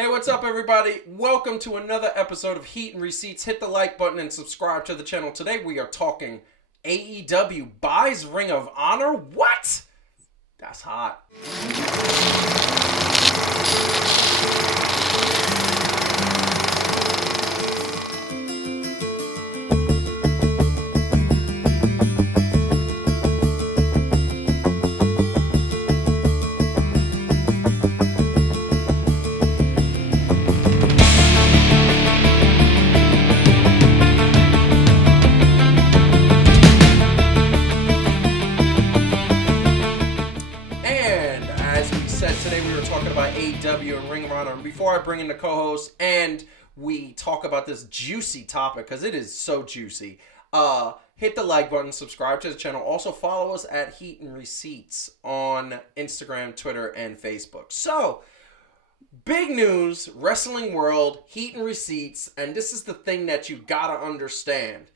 Hey, what's up, everybody? Welcome to another episode of Heat and Receipts. Hit the like button and subscribe to the channel. Today we are talking AEW buys Ring of Honor. What? That's hot. AEW and Ring of Honor. And before I bring in the co-host and we talk about this juicy topic, because it is so juicy, hit the like button, subscribe to the channel. Also follow us at Heat and Receipts on Instagram, Twitter, and Facebook. So, big news, wrestling world, Heat and Receipts, and this is the thing that you gotta understand.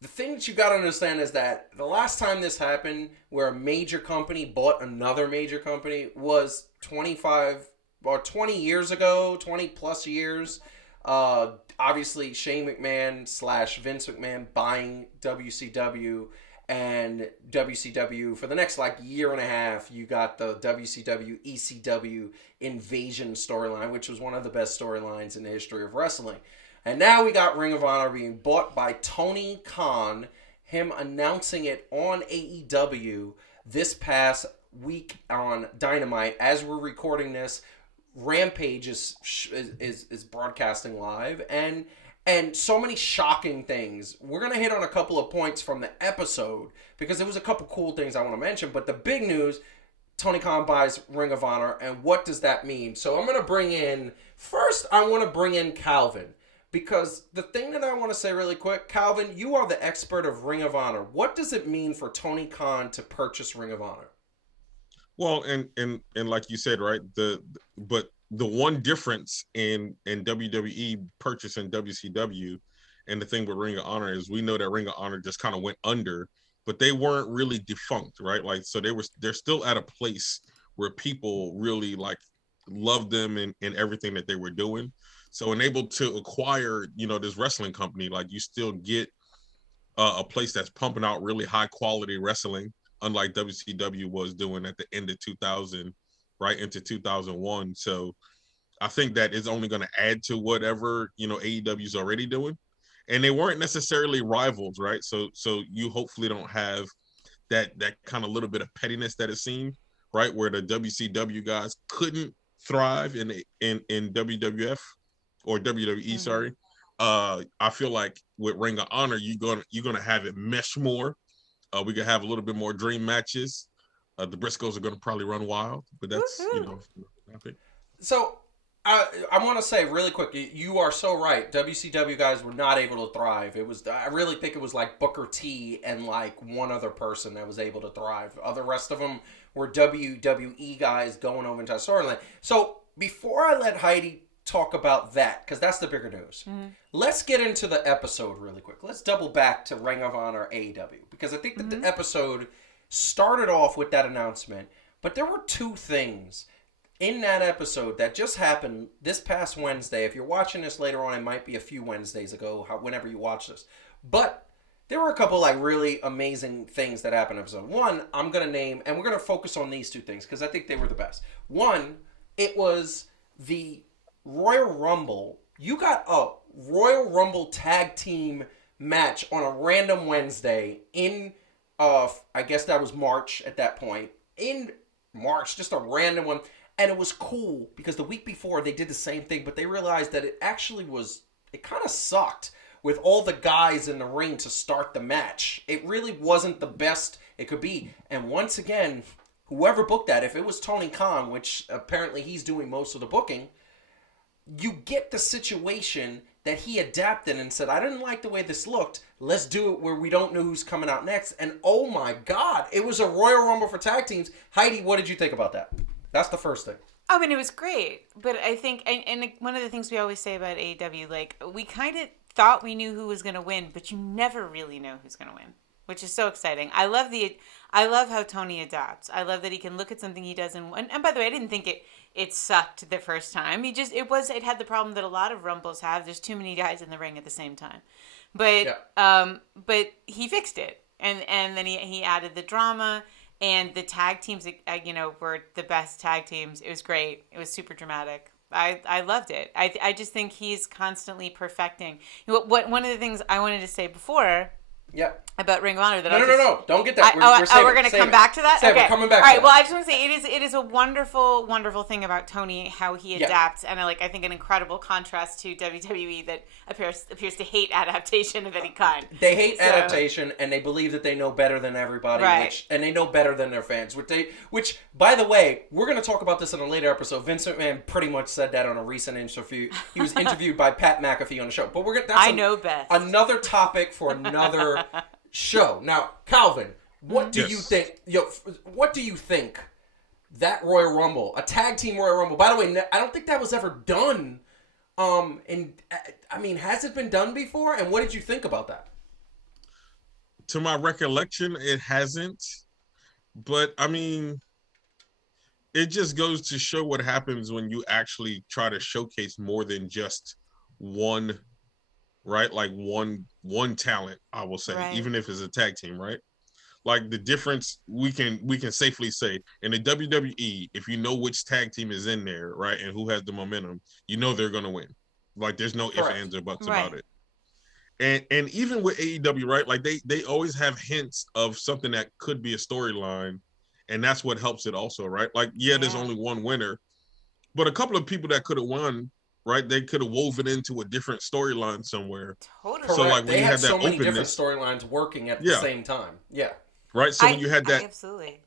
The thing that you gotta understand is that the last time this happened, where a major company bought another major company, was 25 or 20 years ago, 20 plus years. Obviously, Shane McMahon / Vince McMahon buying WCW, and WCW for the next year and a half, you got the WCW ECW Invasion storyline, which was one of the best storylines in the history of wrestling. And now we got Ring of Honor being bought by Tony Kahn, him announcing it on AEW this past week on Dynamite. As we're recording this, Rampage is broadcasting live, and so many shocking things. We're going to hit on a couple of points from the episode, because there was a couple cool things I want to mention, but the big news, Tony Khan buys Ring of Honor, and what does that mean? So I'm going to bring in, first I want to bring in Calvin. Because the thing that I want to say really quick, Calvin, you are the expert of Ring of Honor. What does it mean for Tony Khan to purchase Ring of Honor? Well, and like you said, right, but the one difference in WWE purchasing WCW and the thing with Ring of Honor is we know that Ring of Honor just kind of went under, but they weren't really defunct, right? Like, so they're still at a place where people really loved them and everything that they were doing. So enabled to acquire, this wrestling company, you still get a place that's pumping out really high quality wrestling, unlike WCW was doing at the end of 2000, right into 2001. So I think that is only going to add to whatever, AEW is already doing. And they weren't necessarily rivals, right? So you hopefully don't have that kind of little bit of pettiness that it seemed, right? Where the WCW guys couldn't thrive in WWF. Or WWE, sorry. I feel like with Ring of Honor, you're gonna have it mesh more. We could have a little bit more dream matches. The Briscoes are gonna probably run wild, but that's I think. So I want to say really quick, you are so right. WCW guys were not able to thrive. I really think it was like Booker T and one other person that was able to thrive. The rest of them were WWE guys going over into the storyline. So before I let Heidi talk about that, because that's the bigger news. Let's get into the episode really quick. Let's double back to Ring of Honor AEW, because I think that the episode started off with that announcement, but there were two things in that episode that just happened this past Wednesday. If you're watching this later on, it might be a few Wednesdays ago, whenever you watch this. But there were a couple really amazing things that happened in episode one. I'm going to name, and we're going to focus on these two things because I think they were the best. One, it was the Royal Rumble. You got a Royal Rumble tag team match on a random Wednesday in, I guess that was March at that point. In March, just a random one. And it was cool because the week before they did the same thing, but they realized that it kind of sucked with all the guys in the ring to start the match. It really wasn't the best it could be. And once again, whoever booked that, if it was Tony Khan, which apparently he's doing most of the booking, you get the situation that he adapted and said, I didn't like the way this looked. Let's do it where we don't know who's coming out next. And oh my God, it was a Royal Rumble for tag teams. Heidi, what did you think about that? That's the first thing. I mean, it was great. But I think, and one of the things we always say about AEW, we kind of thought we knew who was going to win, but you never really know who's going to win. which is so exciting. I love how Tony adapts. I love that he can look at something he does and by the way, I didn't think it sucked the first time. It had the problem that a lot of Rumbles have. There's too many guys in the ring at the same time. But he fixed it. And then he added the drama, and the tag teams, were the best tag teams. It was great. It was super dramatic. I loved it. I just think he's constantly perfecting. One of the things I wanted to say before. Yeah. About Ring of Honor that No. Don't get that. We're going to come back to that? Okay. We're coming back to that. All right. Well, I just want to say it is a wonderful, wonderful thing about Tony, how he adapts, and I think an incredible contrast to WWE that appears to hate adaptation of any kind. They hate adaptation, and they believe that they know better than everybody, right. and they know better than their fans. Which, by the way, we're going to talk about this in a later episode. Vince McMahon pretty much said that on a recent interview. He was interviewed by Pat McAfee on the show. But I know best. Another topic for another show. Now, Calvin, what do you think? What do you think that Royal Rumble, a tag team Royal Rumble? By the way, I don't think that was ever done. Has it been done before? And what did you think about that? To my recollection, it hasn't. But it just goes to show what happens when you actually try to showcase more than just one. Right, like one talent, I will say, right. Even if it's a tag team, right? Like the difference, we can safely say in the WWE, if you know which tag team is in there, right, and who has the momentum, they're gonna win. Like there's no ifs, ands, or buts about it. And even with AEW, right, like they always have hints of something that could be a storyline, and that's what helps it also, right? Like there's only one winner, but a couple of people that could have won. Right, they could have woven into a different storyline somewhere. Totally. So like when they had so many different storylines working at the same time. Yeah. Right. So when you had that, absolutely.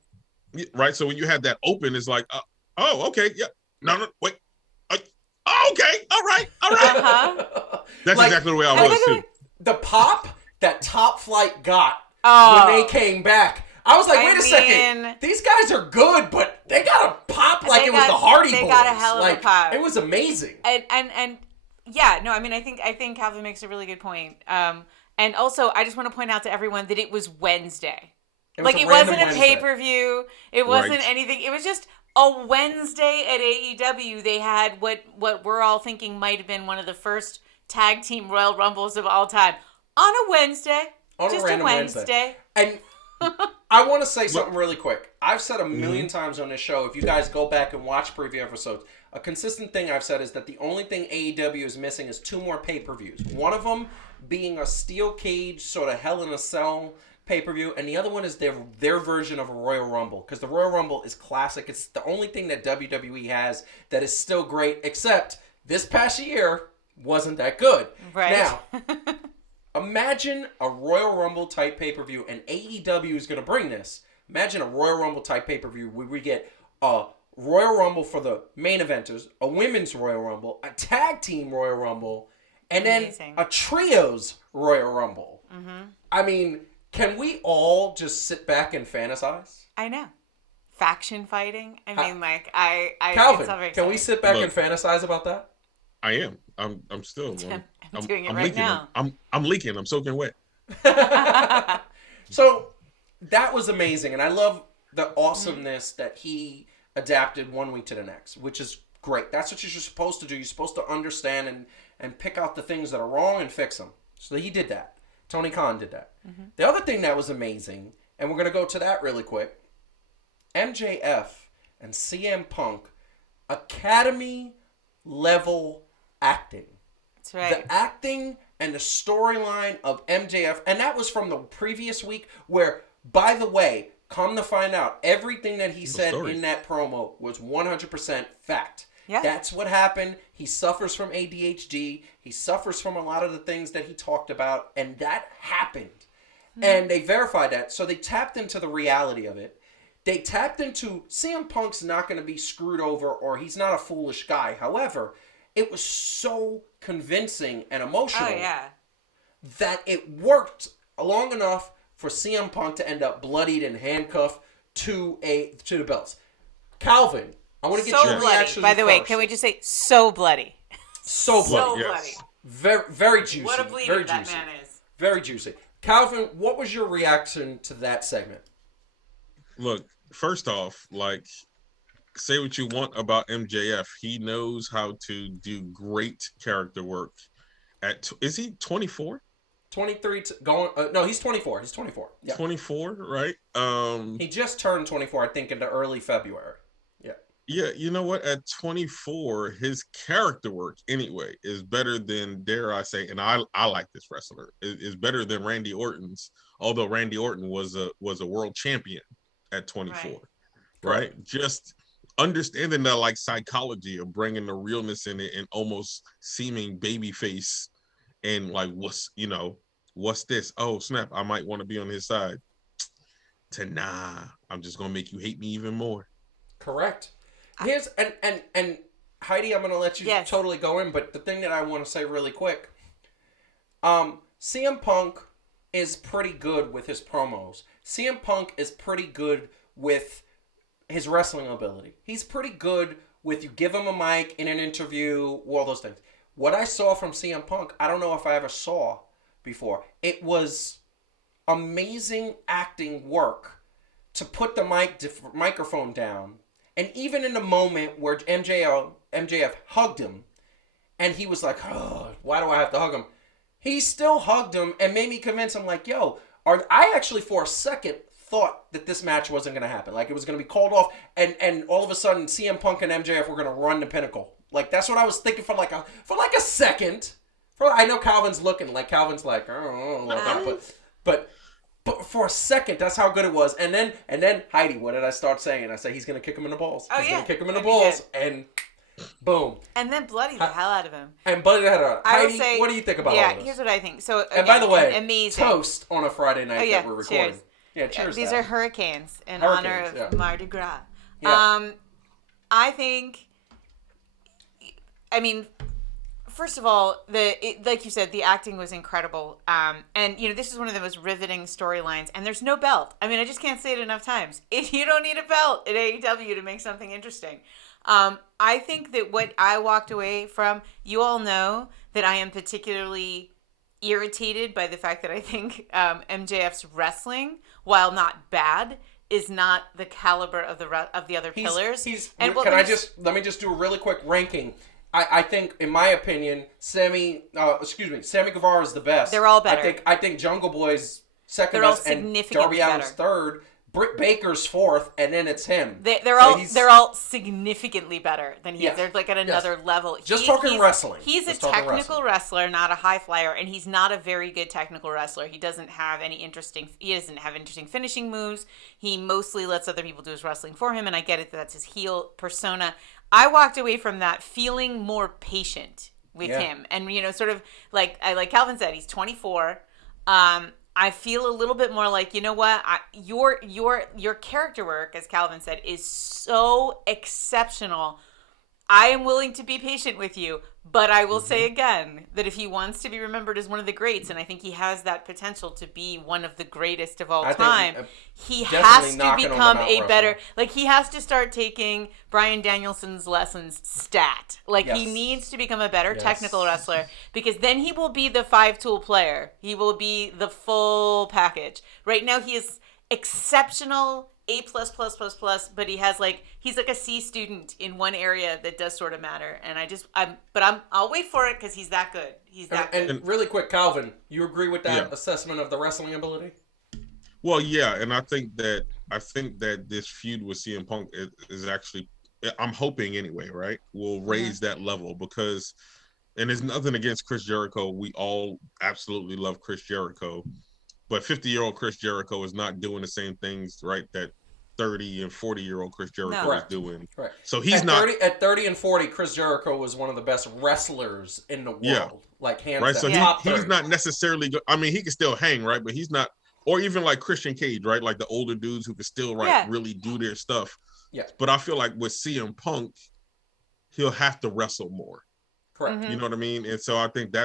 Right. So when you had that open, it's like, okay, yeah, no, wait, okay, all right. That's exactly the way I was too. The pop that Top Flight got when they came back. I was like, wait a second. These guys are good, but they got a pop like it was the Hardy Boys. They got a hell of a pop. It was amazing. And yeah, no, I think Calvin makes a really good point. And also, I just want to point out to everyone that it was Wednesday. It wasn't a pay-per-view. It wasn't anything. It was just a Wednesday at AEW. They had what we're all thinking might have been one of the first tag team Royal Rumbles of all time on a Wednesday. Just a Wednesday. And I want to say something really quick. I've said a million times on this show, if you guys go back and watch preview episodes, a consistent thing I've said is that the only thing AEW is missing is 2 more pay-per-views. One of them being a steel cage, sort of Hell in a Cell pay-per-view, and the other one is their version of a Royal Rumble, because the Royal Rumble is classic. It's the only thing that WWE has that is still great, except this past year wasn't that good. Right. Now, imagine a Royal Rumble type pay-per-view, and AEW is going to bring this. Imagine a Royal Rumble type pay-per-view where we get a Royal Rumble for the main eventers, a women's Royal Rumble, a tag team Royal Rumble, and then a trios Royal Rumble. Mm-hmm. Can we all just sit back and fantasize? I know. Faction fighting. Calvin, can we sit back and fantasize about that? I am. I'm still. I'm doing it right leaking. now. I'm leaking. I'm soaking wet. So that was amazing, and I love the awesomeness that he adapted one week to the next, which is great. That's what you're supposed to do. You're supposed to understand and pick out the things that are wrong and fix them. So he did that. Tony Khan did that. Mm-hmm. The other thing that was amazing, and we're going to go to that really quick, MJF and CM Punk, Academy level acting. That's right. The acting and the storyline of MJF, and that was from the previous week where, by the way, come to find out, everything that he said in that promo was 100% fact. Yeah. That's what happened. He suffers from ADHD. He suffers from a lot of the things that he talked about, and that happened. Mm-hmm. And they verified that, so they tapped into the reality of it. They tapped into CM Punk's not going to be screwed over, or he's not a foolish guy. However, it was so convincing and emotional that it worked long enough for CM Punk to end up bloodied and handcuffed to the belts. Calvin, I want to get your reaction. By the way, can we just say so bloody? So bloody. So bloody. Very, very juicy. What a bleeder that man is. Very juicy. Calvin, what was your reaction to that segment? Look, first off, like, say what you want about MJF, he knows how to do great character work. Is he 24? 23 going no, he's 24. He's 24. Yeah. 24, right? He just turned 24, I think, into early February. Yeah. Yeah, you know what? At 24, his character work anyway is better than, dare I say, and I like this wrestler, is better than Randy Orton's, although Randy Orton was a world champion at 24. Right? Just understanding that, like, psychology of bringing the realness in it and almost seeming babyface, and like, what's this? Oh snap! I might want to be on his side. I'm just gonna make you hate me even more. Correct. Here's and Heidi, I'm gonna let you totally go in, but the thing that I want to say really quick, CM Punk is pretty good with his promos. CM Punk is pretty good with his wrestling ability. He's pretty good with, you give him a mic in an interview, all those things. What I saw from CM Punk, I don't know if I ever saw before. It was amazing acting work to put the microphone down. And even in the moment where MJF hugged him, and he was like, oh, why do I have to hug him? He still hugged him and made me convince him, like, yo, I actually for a second thought that this match wasn't going to happen. Like, it was going to be called off, and all of a sudden CM Punk and MJF were going to run the Pinnacle. Like, that's what I was thinking for like a second. I know Calvin's looking, like, Calvin's like, oh, but for a second, that's how good it was. And then Heidi, what did I start saying? I said he's gonna kick him in the balls. He's gonna kick him in the balls, and boom. And then bloody the hell out of him. And bloody the hell out of him. Heidi, what do you think about all this? Here's what I think. So, again, and by the way, amazing toast on a Friday night that we're recording. Cheers. Yeah, cheers. These are hurricanes in honor of Mardi Gras. Yeah. I think. I mean, first of all, like you said, the acting was incredible. And, this is one of the most riveting storylines. And there's no belt. I mean, I just can't say it enough times. You don't need a belt at AEW to make something interesting. I think that what I walked away from, you all know that I am particularly irritated by the fact that I think MJF's wrestling, while not bad, is not the caliber of the other pillars. Let me just do a really quick ranking. I think, in my opinion, Sammy Guevara is the best. They're all better. I think Jungle Boy's second They're best, all and significantly Darby Allin's third. Britt Baker's fourth, and then it's him. They're all significantly better than he is. They're like at another level. He's wrestling. He's a technical wrestler, not a high flyer, and he's not a very good technical wrestler. He doesn't have interesting finishing moves. He mostly lets other people do his wrestling for him, and I get it that that's his heel persona. I walked away from that feeling more patient with him, and sort of like Calvin said, he's 24. I feel a little bit more like, you know what, your character work, as Calvin said, is so exceptional. I am willing to be patient with you, but I will say again that if he wants to be remembered as one of the greats, and I think he has that potential to be one of the greatest of all time, he has to become a better, he has to start taking Bryan Danielson's lessons stat. He needs to become a better technical wrestler, because then he will be the 5-tool player. He will be the full package. Right now he is exceptional, A++++, but he's like a C student in one area that does sort of matter, and I'll wait for it because he's that good. And really quick, Calvin, you agree with that assessment of the wrestling ability? Well, yeah, and I think that this feud with CM Punk is actually, I'm hoping anyway, right, will raise that level, because, and there's nothing against Chris Jericho. We all absolutely love Chris Jericho. But 50-year-old Chris Jericho is not doing the same things, right, that 30 and 40-year-old Chris Jericho is doing. Right. So he's at 30 and 40, Chris Jericho was one of the best wrestlers in the world. Yeah. Hands down. So he's not necessarily good. I mean, he can still hang, right? But he's not, or even like Christian Cage, right? Like the older dudes who can still really do their stuff. Yeah. But I feel like with CM Punk, he'll have to wrestle more. Correct. Mm-hmm. You know what I mean? And so I think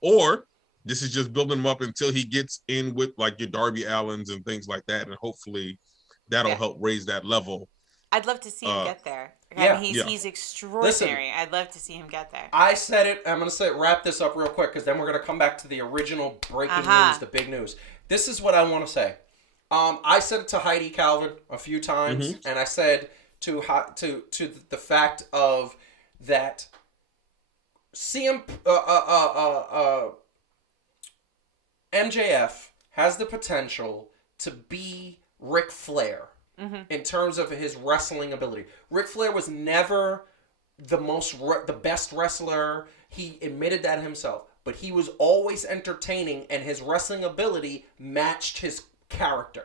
or this is just building him up until he gets in with like your Darby Allins and things like that, and hopefully that'll help raise that level. I'd love to see him get there. Yeah. He's extraordinary. Listen, I'd love to see him get there. I said it. I'm going to wrap this up real quick because then we're going to come back to the original breaking news, the big news. This is what I want to say. I said it to Heidi Calvin a few times, and I said to the fact of that MJF has the potential to be Ric Flair in terms of his wrestling ability. Ric Flair was never the best wrestler. He admitted that himself. But he was always entertaining, and his wrestling ability matched his character.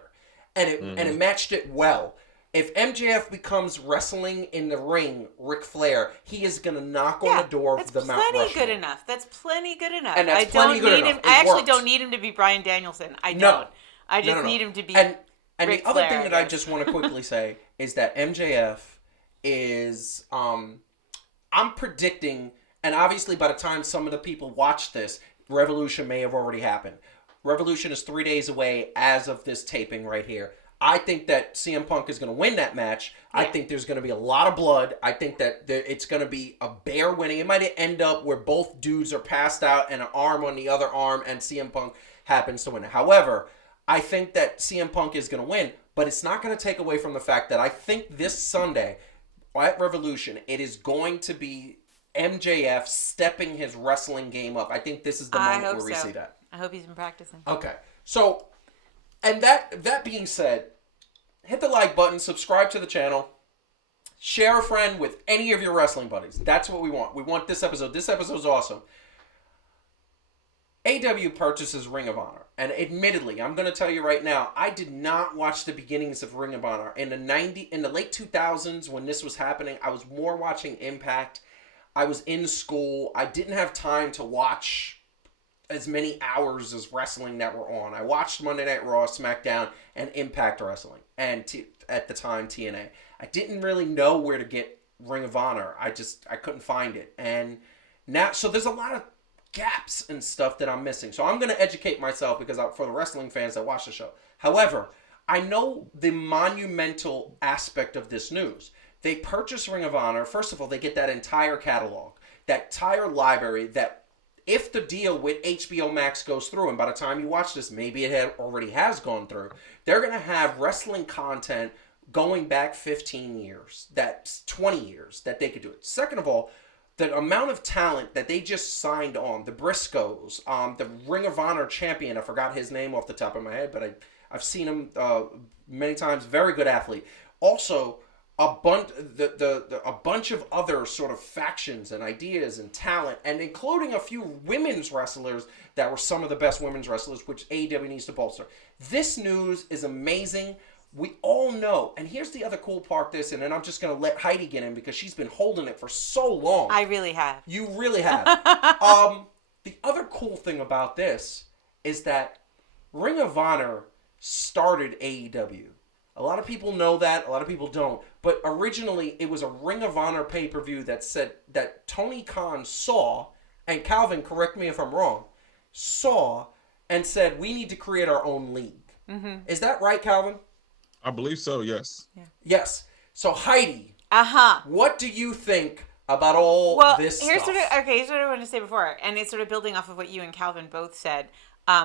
And it matched it well. If MJF becomes wrestling in the ring, Ric Flair, he is going to knock on the door of the Mount Rushmore. That's plenty good enough. That's plenty good enough. And that's plenty good enough. I actually don't need him to be Bryan Danielson. I don't. I just need him to be And Ric the other Flair, thing that I just want to quickly say is that MJF is... I'm predicting... And obviously, by the time some of the people watch this, Revolution may have already happened. Revolution is 3 days away as of this taping right here. I think that CM Punk is going to win that match. Yeah. I think there's going to be a lot of blood. I think that it's going to be a bear winning. It might end up where both dudes are passed out and an arm on the other arm, and CM Punk happens to win. However, I think that CM Punk is going to win, but it's not going to take away from the fact that I think this Sunday at Revolution, it is going to be MJF stepping his wrestling game up. I think this is the moment where we see that. I hope he's been practicing. Okay. So, and that being said, hit the like button, subscribe to the channel, share a friend with any of your wrestling buddies. That's what we want. We want this episode. This episode's awesome. AW purchases Ring of Honor. And admittedly, I'm going to tell you right now, I did not watch the beginnings of Ring of Honor. In the late 2000s, when this was happening, I was more watching Impact. I was in school. I didn't have time to watch as many hours as wrestling that were on. I watched Monday Night Raw, SmackDown, and Impact Wrestling, and at the time TNA. I didn't really know where to get Ring of Honor. I couldn't find it, and now so there's a lot of gaps and stuff that I'm missing. So I'm going to educate myself because for the wrestling fans that watch the show. However, I know the monumental aspect of this news. They purchase Ring of Honor. First of all, they get that entire catalog, that entire library that if the deal with HBO Max goes through, and by the time you watch this, maybe it already has gone through, they're going to have wrestling content going back 15 years, that's 20 years that they could do it. Second of all, the amount of talent that they just signed on, the Briscoes, the Ring of Honor champion, I forgot his name off the top of my head, but I've seen him many times, very good athlete. Also, a bunch of other sort of factions and ideas and talent, and including a few women's wrestlers that were some of the best women's wrestlers, which AEW needs to bolster. This news is amazing. We all know, and here's the other cool part this, and then I'm just going to let Heidi get in because she's been holding it for so long. I really have. You really have. The other cool thing about this is that Ring of Honor started AEW. A lot of people know that. A lot of people don't. But originally, it was a Ring of Honor pay-per-view that said that Tony Khan saw, and Calvin, correct me if I'm wrong, saw and said, we need to create our own league. Mm-hmm. Is that right, Calvin? I believe so, yes. Yeah. Yes. So, Heidi, what do you think about this stuff? Here's what I wanted to say before, and it's sort of building off of what you and Calvin both said.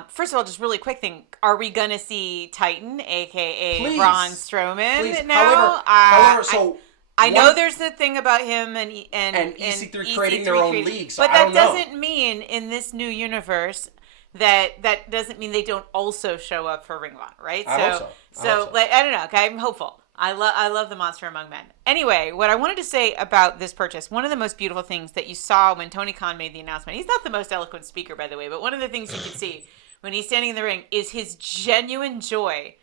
First of all, just really quick thing. Are we going to see Titan, a.k.a. Braun Strowman now? However, I know there's the thing about him and EC3 creating their own league, so but I don't know. That doesn't mean in this new universe that doesn't mean they don't also show up for Ring of Honor, right? I hope so. I don't know. Okay, I'm hopeful. I love the monster among men. Anyway, what I wanted to say about this purchase, one of the most beautiful things that you saw when Tony Khan made the announcement, he's not the most eloquent speaker, by the way, but one of the things you can see when he's standing in the ring is his genuine joy,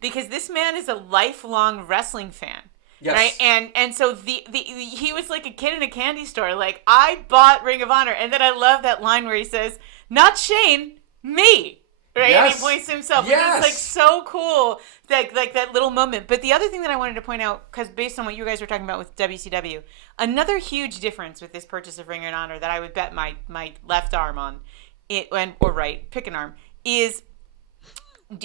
because this man is a lifelong wrestling fan. Yes. Right? And so he was like a kid in a candy store. Like, I bought Ring of Honor. And then I love that line where he says, not Shane, me. Right? Yes. And he points to himself. Yes. Which is like so cool. Like that little moment. But the other thing that I wanted to point out, because based on what you guys were talking about with WCW, another huge difference with this purchase of Ring of Honor that I would bet my left arm on, or right, pick an arm, is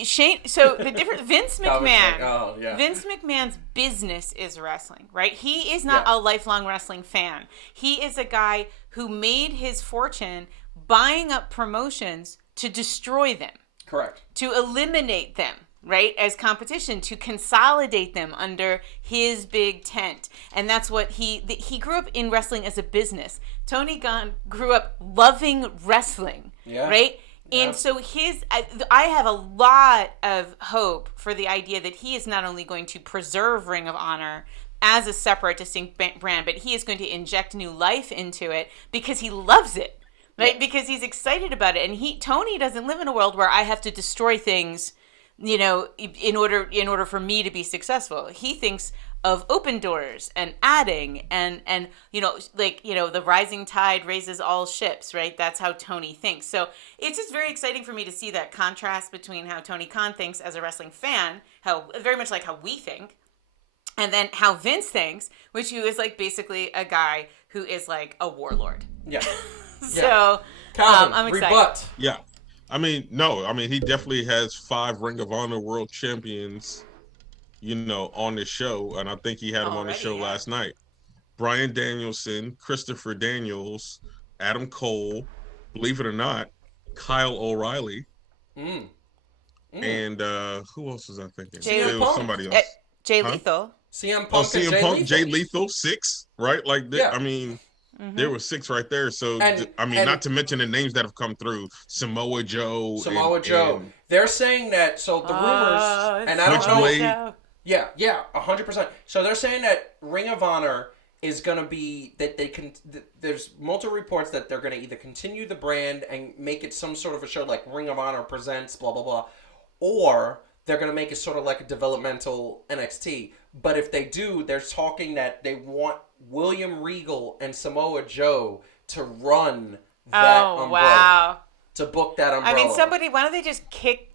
Shane, so the different Vince McMahon. Oh, yeah. Vince McMahon's business is wrestling, right? He is not a lifelong wrestling fan. He is a guy who made his fortune buying up promotions to destroy them. Correct. To eliminate them, right? As competition, to consolidate them under his big tent. And that's what he grew up in wrestling as a business. Tony Khan grew up loving wrestling, right? And so I have a lot of hope for the idea that he is not only going to preserve Ring of Honor as a separate, distinct brand, but he is going to inject new life into it because he loves it, right? Yeah. Because he's excited about it. And Tony doesn't live in a world where I have to destroy things, in order for me to be successful. He thinks of open doors and adding and the rising tide raises all ships, right? That's how Tony thinks. So it's just very exciting for me to see that contrast between how Tony Khan thinks as a wrestling fan, how very much like how we think, and then how Vince thinks, which is like basically a guy who is like a warlord. Yeah. So Calvin, I'm excited. Rebut. Yeah. He definitely has 5 Ring of Honor world champions, on the show, and I think he had him on the show last night. Bryan Danielson, Christopher Daniels, Adam Cole, believe it or not, Kyle O'Reilly, and who else was I thinking? It was somebody else. Jay Lethal. CM Punk. CM Punk, Jay Lethal, 6, right? Like, there were 6 right there. So, not to mention the names that have come through. Samoa Joe. They're saying that, so the rumors, and I don't know. Yeah, 100%. So they're saying that Ring of Honor is going to be, that they can, there's multiple reports that they're going to either continue the brand and make it some sort of a show like Ring of Honor Presents, blah, blah, blah, or they're going to make it sort of like a developmental NXT. But if they do, they're talking that they want William Regal and Samoa Joe to run that umbrella. Wow. To book that umbrella. I mean, why don't they just kick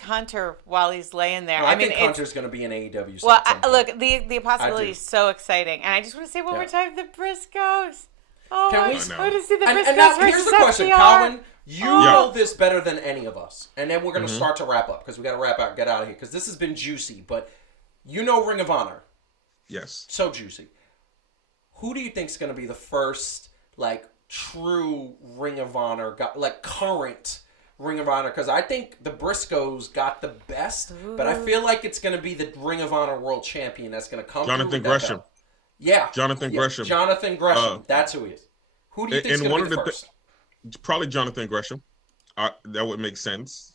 Hunter while he's laying there? No, I think Hunter's going to be an AEW. Well, look, the possibility is so exciting. And I just want to say one more time, the Briscoes. Oh, I want to see the Briscoes and now, here's the question, Calvin. You know this better than any of us. And then we're going to start to wrap up because we got to wrap out, get out of here because this has been juicy. But you know Ring of Honor. Yes. So juicy. Who do you think is going to be the first, true Ring of Honor, current Ring of Honor? Because I think the Briscoes got the best, but I feel like it's going to be the Ring of Honor World Champion that's going to come Jonathan Gresham. Jonathan Gresham. That's who he is. Who do you think is going to be the first? Probably Jonathan Gresham. That would make sense.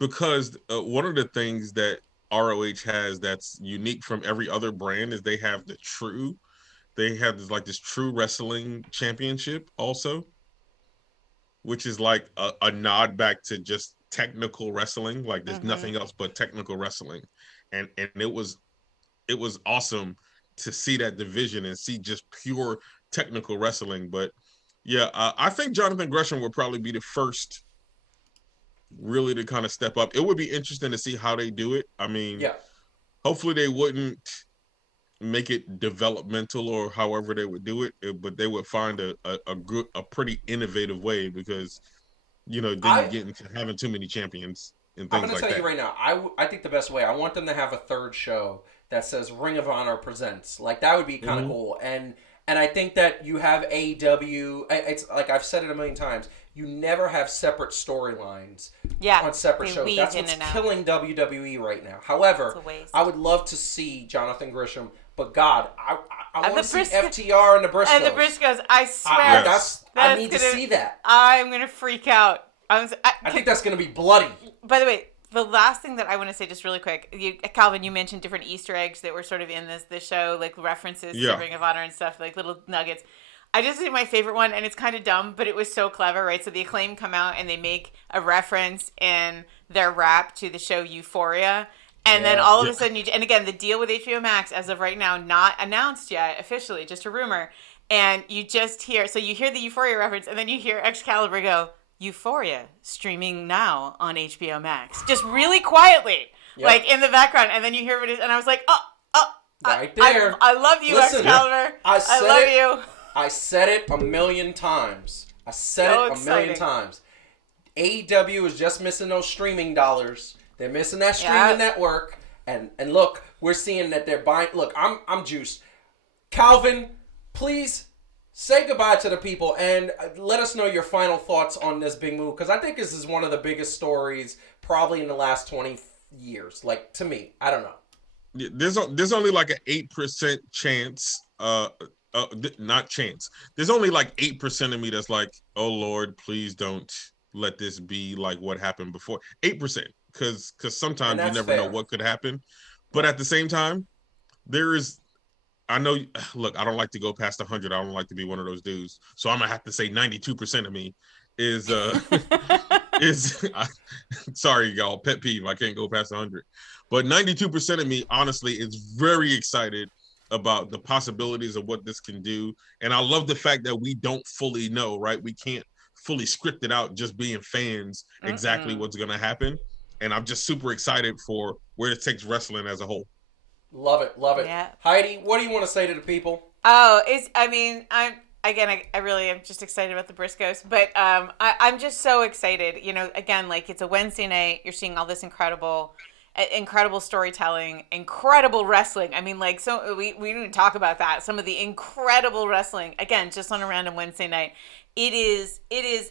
Because one of the things that ROH has that's unique from every other brand is they have this true wrestling championship also, which is like a nod back to just technical wrestling. Like there's nothing else but technical wrestling. And it was awesome to see that division and see just pure technical wrestling. But I think Jonathan Gresham would probably be the first really to kind of step up. It would be interesting to see how they do it. I mean, hopefully they wouldn't make it developmental or however they would do it, but they would find a pretty innovative way because, then you get into having too many champions and things like that. I'm going to tell you right now, I think the best way, I want them to have a third show that says Ring of Honor Presents. Like, that would be kind of cool. And I think that you have AEW, it's like I've said it a million times, you never have separate storylines on separate shows. That's what's killing WWE right now. However, I would love to see Jonathan Gresham, but God, I want to see FTR and the Briscoes. And the Briscoes, I swear. I need to see that. I'm going to freak out. I think that's going to be bloody. By the way, the last thing that I want to say just really quick, Calvin, you mentioned different Easter eggs that were sort of in this show, like references to Ring of Honor and stuff, like little nuggets. I just think my favorite one, and it's kind of dumb, but it was so clever, right? So the Acclaim come out and they make a reference in their rap to the show Euphoria. And then all of a sudden, and again, the deal with HBO Max, as of right now, not announced yet officially, just a rumor. And you just hear, so you hear the Euphoria reference, and then you hear Excalibur go, Euphoria, streaming now on HBO Max. Just really quietly, like in the background. And then you hear it, and I was like, right there. I love you, Excalibur. I love you. I said it a million times. AEW is just missing those streaming dollars. They're missing that streaming network. And look, we're seeing that they're buying. Look, I'm juiced. Calvin, please say goodbye to the people and let us know your final thoughts on this big move, because I think this is one of the biggest stories probably in the last 20 years. Like, to me, I don't know. There's only like an 8% chance. Not chance. There's only like 8% of me that's like, oh Lord, please don't let this be like what happened before. 8%, because sometimes you never know what could happen. But at the same time, I know, look, I don't like to go past 100. I don't like to be one of those dudes. So I'm gonna have to say 92% of me is sorry, y'all, pet peeve. I can't go past 100. But 92% of me, honestly, is very excited about the possibilities of what this can do. And I love the fact that we don't fully know, right? We can't fully script it out just being fans exactly what's gonna happen. And I'm just super excited for where it takes wrestling as a whole. Love it. Yeah. Heidi, what do you want to say to the people? Oh, I really am just excited about the Briscoes, but I'm just so excited. You know, again, like, it's a Wednesday night. You're seeing all this incredible storytelling, incredible wrestling. I mean, like, so we didn't talk about that. Some of the incredible wrestling, again, just on a random Wednesday night. It is,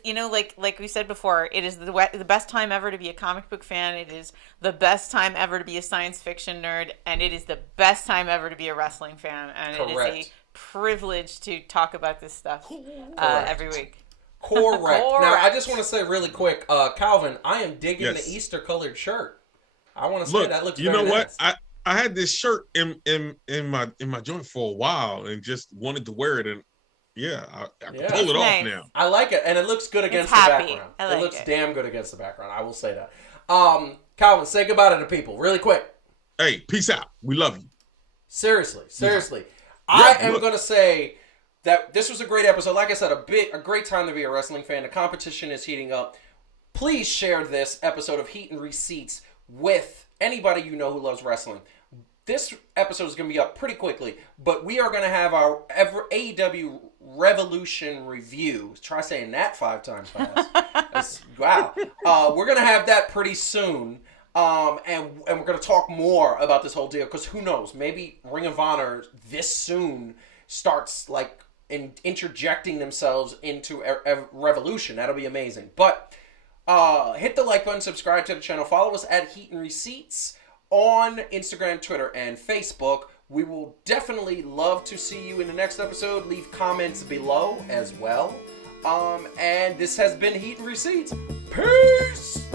you know, like we said before, it is the best time ever to be a comic book fan. It is the best time ever to be a science fiction nerd, and it is the best time ever to be a wrestling fan. And Correct. It is a privilege to talk about this stuff every week. Correct. Now, I just want to say really quick, Calvin, I am digging the Easter colored shirt. I want to say that looks. You very know nice. what? I had this shirt in my joint for a while and just wanted to wear it, and I can pull it off now. I like it, and it looks good against the background. It looks damn good against the background. I will say that. Calvin, say goodbye to the people, really quick. Hey, peace out. We love you. Seriously. I am going to say that this was a great episode. Like I said, a great time to be a wrestling fan. The competition is heating up. Please share this episode of Heat and Receipts with anybody you know who loves wrestling. This episode is going to be up pretty quickly, but we are going to have our AEW Revolution review. Try saying that 5 times fast. Wow. We're going to have that pretty soon, and we're going to talk more about this whole deal, because who knows, maybe Ring of Honor this soon starts like interjecting themselves into Revolution. That'll be amazing. But hit the like button, subscribe to the channel, follow us at Heat and Receipts on Instagram, Twitter, and Facebook. We will definitely love to see you in the next episode. Leave comments below as well. And this has been Heat and Receipts. Peace!